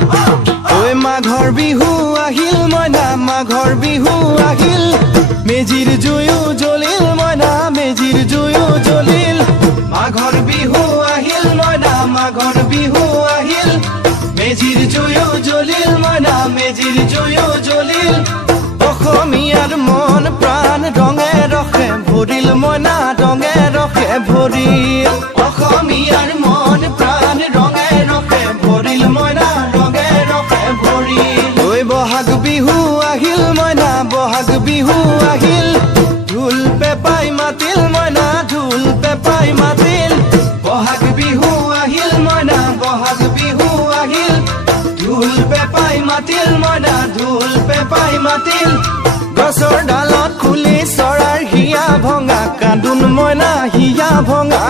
ঐ মাঘৰ বিহু আহিল মইনা মাঘৰ বিহু আহিল মেজিৰ জুয়ো জ্বলিল মইনা মেজিৰ জুয়ো জ্বলিল মাঘৰ বিহু আহিল মইনা মাঘৰ বিহু আহিল মেজিৰ জুয়ো জ্বলিল মইনা মেজিৰ জুয়ো জ্বলিল অসমীয়াৰ মন প্ৰাণ ৰঙে ৰখে ভৰিল মইনা ৰঙে ৰখে ভৰিল অসমীয়াৰ মন প্ৰাণ ৰঙে ৰখে ভৰিল মইনা ৰঙে ৰখে ভৰিল ঐ বহাগ বিহু আহিল মইনা বহাগ বিহু আহিল ঢোল পেপাই মাতিল মইনা ঢোল পেপাই মাতিল বহাগ বিহু আহিল মইনা বহাগ বিহু আহিল ঢোল পেপাই মাতিল মইনা ঢোল পেপাই মাতিল গছৰ ডালত খুলি চৰাৰ হিয়া ভঙা কান্দোন মইনা হিয়া ভঙা